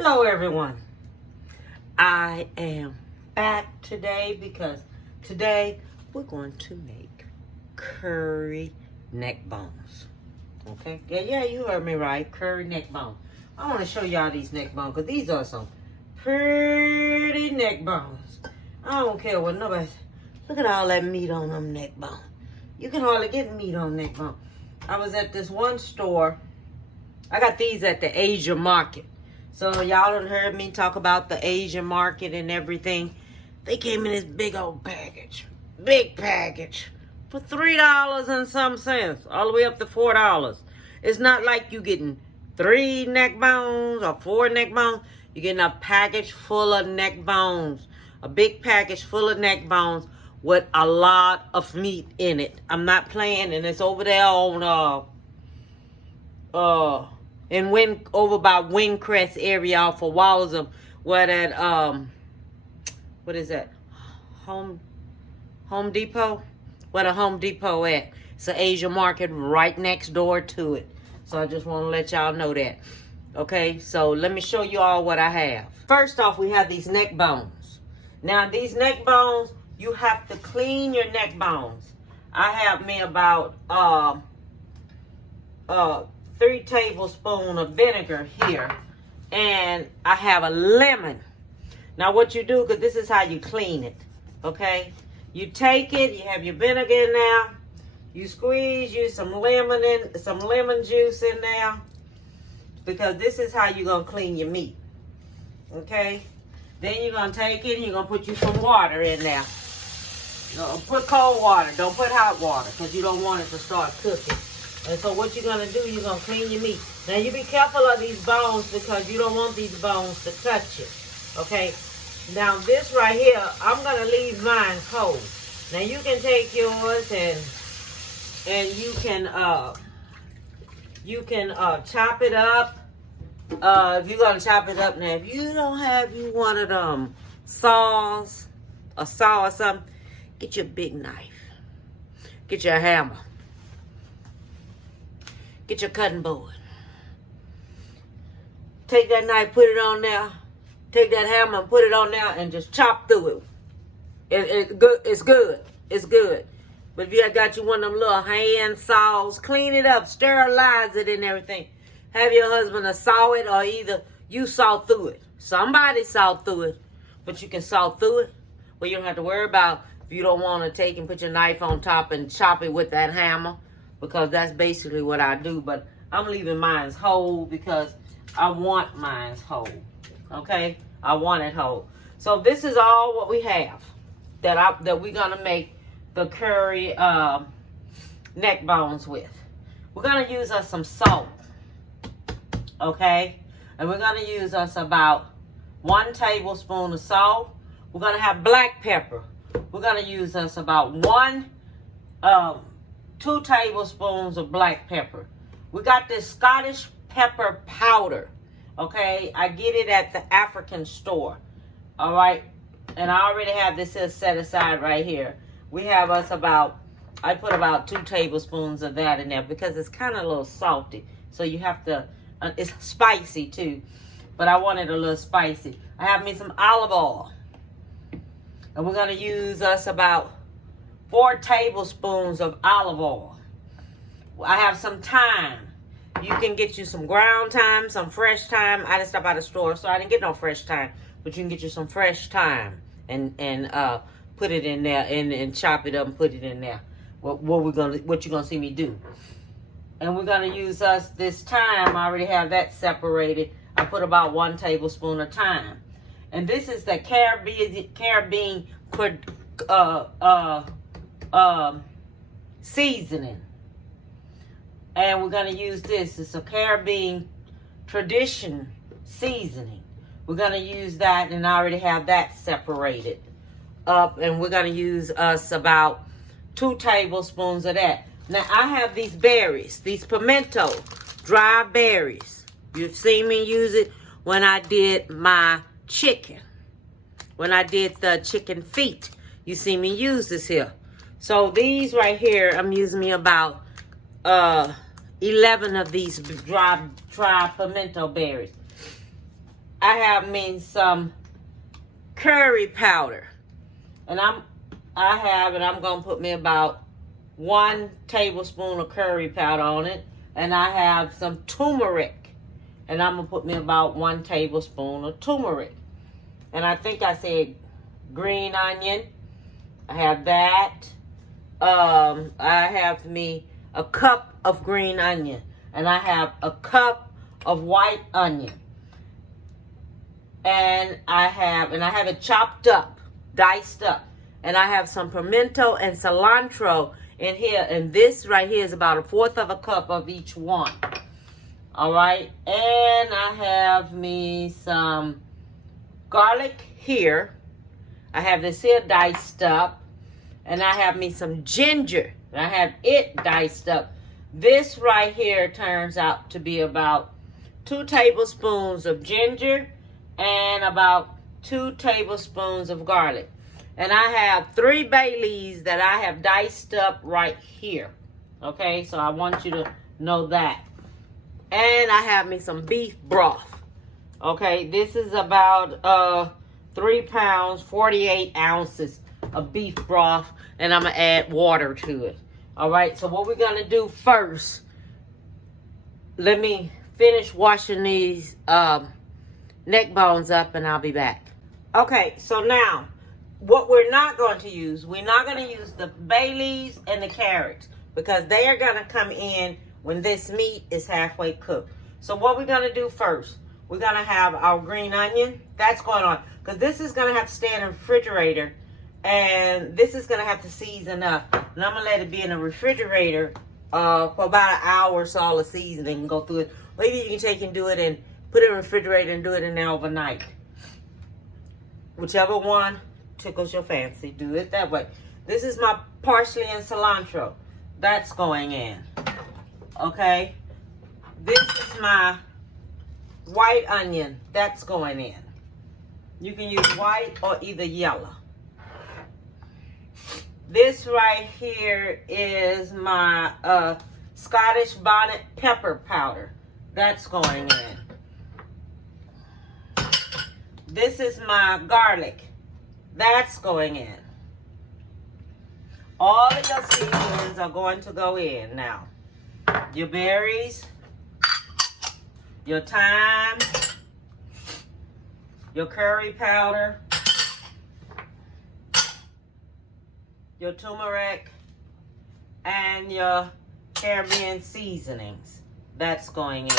Hello everyone. I am back today because today we're going to make curry neck bones. Okay? Yeah, you heard me right. Curry neck bone. I want to show y'all these neck bones because these are some pretty neck bones. I don't care what nobody. Look at all that meat on them neck bones. You can hardly get meat on neck bone. I was at this one store. I got these at the Asia market. So y'all done heard me talk about the Asian market and everything. They came in this big old package. Big package. For $3 and some cents. All the way up to $4. It's not like you getting 3 neck bones or 4 neck bones. You're getting a package full of neck bones. A big package full of neck bones with a lot of meat in it. I'm not playing, and it's over there on over by Windcrest area off of Walsham, where that what is that? Home Depot? Where the Home Depot at? It's an Asia market right next door to it. So I just want to let y'all know that. Okay, so let me show you all what I have. First off, we have these neck bones. Now these neck bones, you have to clean your neck bones. I have me about 3 tablespoons of vinegar here, and I have a lemon. Now what you do, because this is how you clean it, okay? You take it, you have your vinegar in there, you squeeze you some lemon juice in there, because this is how you're gonna clean your meat, okay? Then you're gonna take it and you're gonna put you some water in there. Put cold water, don't put hot water, because you don't want it to start cooking. And so what you're going to do, you're going to clean your meat. Now, you be careful of these bones because you don't want these bones to cut you. Okay? Now, this right here, I'm going to leave mine cold. Now, you can take yours and you can chop it up. If you're going to chop it up. Now, if you don't have one of them saws, a saw or something, get your big knife. Get your hammer. Get your cutting board. Take that knife, put it on there. Take that hammer and put it on there and just chop through it. It's good. It's good. But if you got you one of them little hand saws, clean it up, sterilize it and everything. Have your husband saw it, or either you saw through it. Somebody saw through it, but you can saw through it. Well, you don't have to worry about if you don't want to take and put your knife on top and chop it with that hammer. Because that's basically what I do. But I'm leaving mine whole because I want mine whole. Okay? I want it whole. So this is all what we have that we're going to make the curry neck bones with. We're going to use us some salt. Okay? And we're going to use us about 1 tablespoon of salt. We're going to have black pepper. We're going to use us about 2 tablespoons of black pepper. We got this Scottish pepper powder. Okay, I get it at the African store. All right, and I already have this set aside right here. We have us I put about 2 tablespoons of that in there because it's kind of a little salty. So you have to, it's spicy too, but I want it a little spicy. I have me some olive oil. And we're going to use us about 4 tablespoons of olive oil. I have some thyme. You can get you some ground thyme, some fresh thyme. I didn't stop by the store, so I didn't get no fresh thyme. But you can get you some fresh thyme and put it in there and chop it up and put it in there. What you're gonna see me do. And we're gonna use us this thyme. I already have that separated. I put about 1 tablespoon of thyme. And this is the Caribbean seasoning, and we're going to use this. It's a Caribbean tradition seasoning. We're going to use that, and I already have that separated up, and we're going to use us about 2 tablespoons of that. Now I have these berries, these pimento dry berries. You've seen me use it when I did my chicken, when I did the chicken feet. You see me use this here. So these right here, I'm using me about 11 of these dry pimento berries. I I have me some curry powder. And I'm gonna put me about 1 tablespoon of curry powder on it. And I have some turmeric. And I'm gonna put me about 1 tablespoon of turmeric. And I think I said green onion. I have that. I have me a cup of green onion. And I have a cup of white onion. And I have it chopped up, diced up. And I have some pimento and cilantro in here. And this right here is about 1/4 of a cup of each one. All right. And I have me some garlic here. I have this here diced up. And I have me some ginger. And I have it diced up. This right here turns out to be about 2 tablespoons of ginger and about 2 tablespoons of garlic. And I have 3 bay leaves that I have diced up right here. Okay, so I want you to know that. And I have me some beef broth. Okay, this is about 3 pounds, 48 ounces of beef broth. And I'm going to add water to it. All right, so what we're going to do first, let me finish washing these neck bones up and I'll be back. Okay, so now, what we're not going to use, we're not going to use the bay leaves and the carrots because they are going to come in when this meat is halfway cooked. So what we're going to do first, we're going to have our green onion. That's going on because this is going to have to stay in the refrigerator and this is going to have to season up. And I'm going to let it be in the refrigerator for about an hour or so, all the seasoning and go through it. Or either you can take and do it and put it in the refrigerator and do it in there overnight. Whichever one tickles your fancy, do it that way. This is my parsley and cilantro. That's going in. Okay. This is my white onion. That's going in. You can use white or either yellow. This right here is my Scottish bonnet pepper powder. That's going in. This is my garlic. That's going in. All of your seasonings are going to go in now. Your berries, your thyme, your curry powder, your turmeric, and your Caribbean seasonings. That's going in.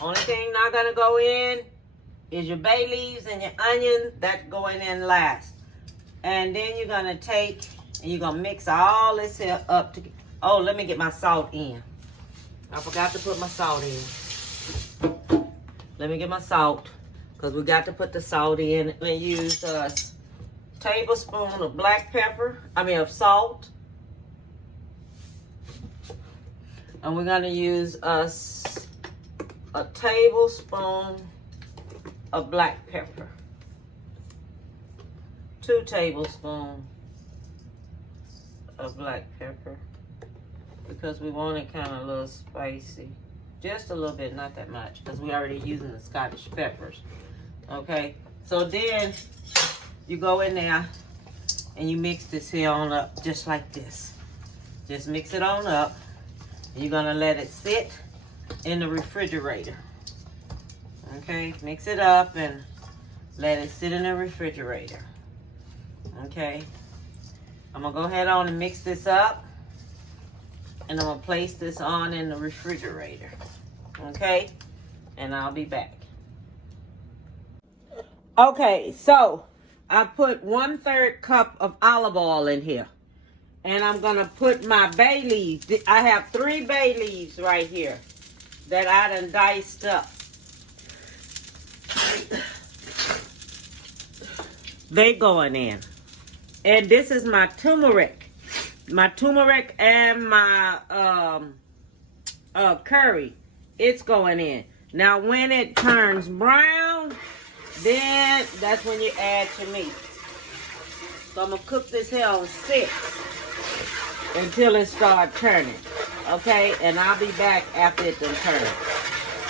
Only thing not going to go in is your bay leaves and your onion. That's going in last. And then you're going to take and you're going to mix all this here up together. Oh, let me get my salt in. I forgot to put my salt in. Let me get my salt because we got to put the salt in. We use a tablespoon of black pepper. Of salt. And we're going to use a tablespoon of black pepper. 2 tablespoons of black pepper because we want it kind of a little spicy. Just a little bit, not that much because we're already using the Scottish peppers. Okay, so then you go in there and you mix this here on up just like this. Just mix it on up. You're going to let it sit in the refrigerator. Okay, mix it up and let it sit in the refrigerator. Okay, I'm going to go ahead on and mix this up. And I'm going to place this on in the refrigerator. Okay, and I'll be back. Okay, so I put 1/3 cup of olive oil in here. And I'm going to put my bay leaves. I have 3 bay leaves right here that I done diced up. They going in. And this is my turmeric. My turmeric and my curry. It's going in. Now when it turns brown, then that's when you add your meat. So I'm going to cook this here on 6 until it starts turning. Okay? And I'll be back after it done turns.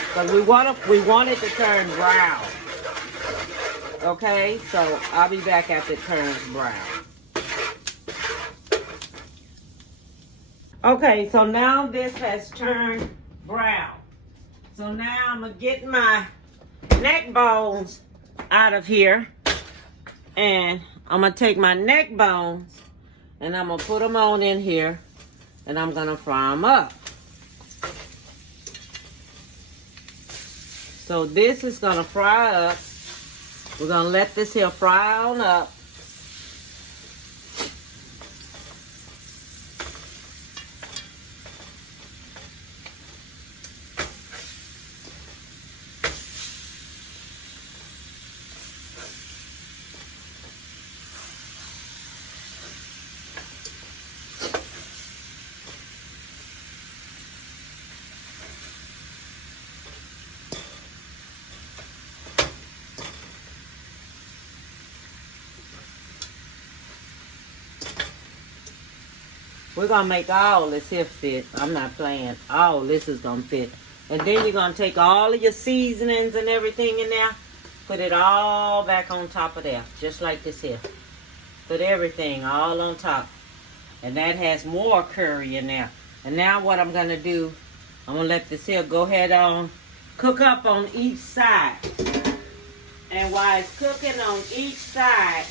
Because we want it to turn brown. Okay, so I'll be back after it turns brown. Okay, so now this has turned brown. So now I'm going to get my neck bones out of here. And I'm going to take my neck bones and I'm going to put them on in here. And I'm going to fry them up. So this is going to fry up. We're going to let this here fry on up. We're going to make all this here fit. I'm not playing. All this is going to fit. And then you're going to take all of your seasonings and everything in there. Put it all back on top of there. Just like this here. Put everything all on top. And that has more curry in there. And now what I'm going to do, I'm going to let this here go ahead on. Cook up on each side. And while it's cooking on each side,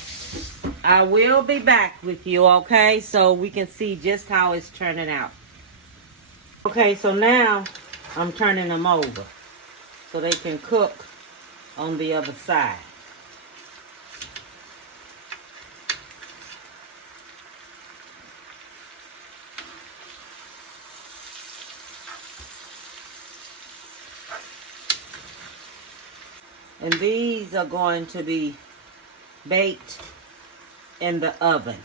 I will be back with you, okay? So we can see just how it's turning out. Okay, so now I'm turning them over so they can cook on the other side. And these are going to be baked in the oven.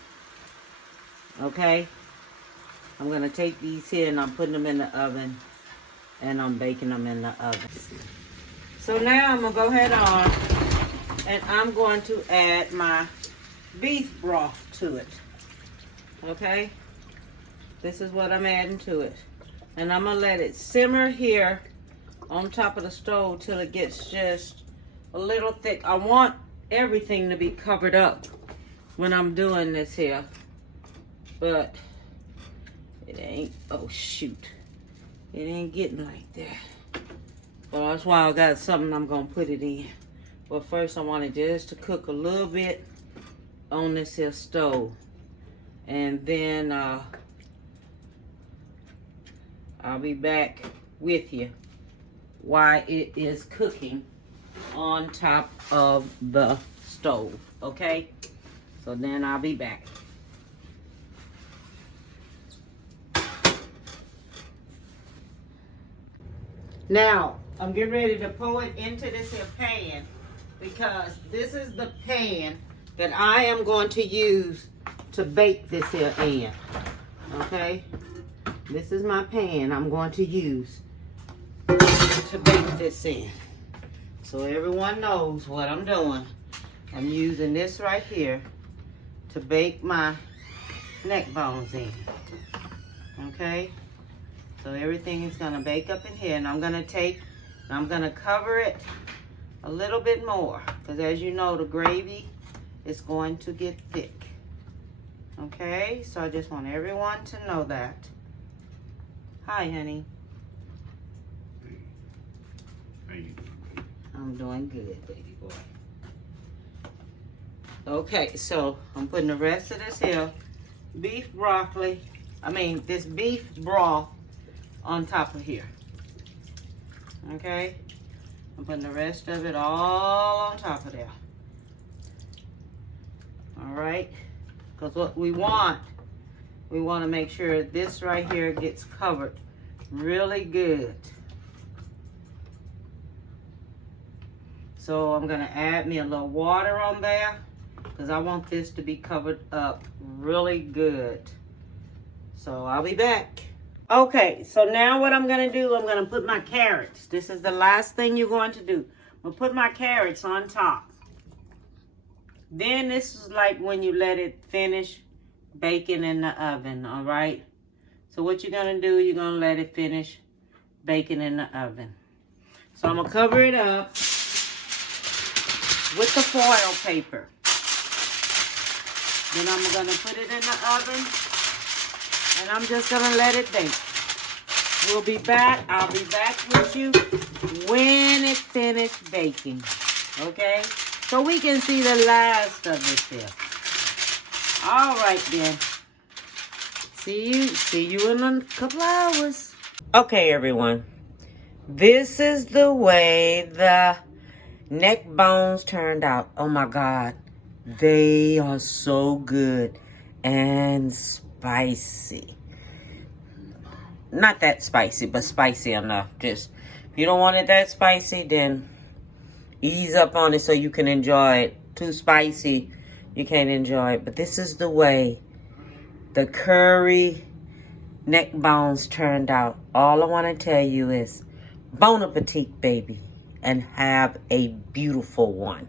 Okay, I'm going to take these here and I'm putting them in the oven and I'm baking them in the oven. So now I'm going to go ahead on and I'm going to add my beef broth to it. Okay, this is what I'm adding to it. And I'm going to let it simmer here on top of the stove till it gets just a little thick. I want everything to be covered up when I'm doing this here, but it ain't, oh shoot, it ain't getting like that. Well, that's why I got something I'm gonna put it in. But first I want it just to cook a little bit on this here stove. And then I'll be back with you while it is cooking on top of the stove, okay? So then I'll be back. Now, I'm getting ready to pour it into this here pan because this is the pan that I am going to use to bake this here in. Okay? This is my pan I'm going to use to bake this in. So everyone knows what I'm doing. I'm using this right here to bake my neck bones in. Okay? So everything is going to bake up in here. And I'm going to cover it a little bit more. Because as you know, the gravy is going to get thick. Okay? So I just want everyone to know that. Hi, honey. How you doing? I'm doing good, baby boy. Okay, so I'm putting the rest of this here this beef broth on top of here. Okay? I'm putting the rest of it all on top of there. Alright? Because what we want to make sure this right here gets covered really good. So I'm going to add me a little water on there because I want this to be covered up really good. So I'll be back. Okay, so now what I'm going to do, I'm going to put my carrots. This is the last thing you're going to do. I'm going to put my carrots on top. Then this is like when you let it finish baking in the oven, all right? So what you're going to do, you're going to let it finish baking in the oven. So I'm going to cover it up. with the foil paper. Then I'm going to put it in the oven. And I'm just going to let it bake. We'll be back. I'll be back with you when it finished baking. Okay? So we can see the last of it here. All right, then. See you in a couple hours. Okay, everyone. This is the way the neck bones turned out. Oh, my God. They are so good and spicy. Not that spicy, but spicy enough. Just, if you don't want it that spicy, then ease up on it so you can enjoy it. Too spicy, you can't enjoy it. But this is the way the curry neck bones turned out. All I want to tell you is bon appetit, baby, and have a beautiful one.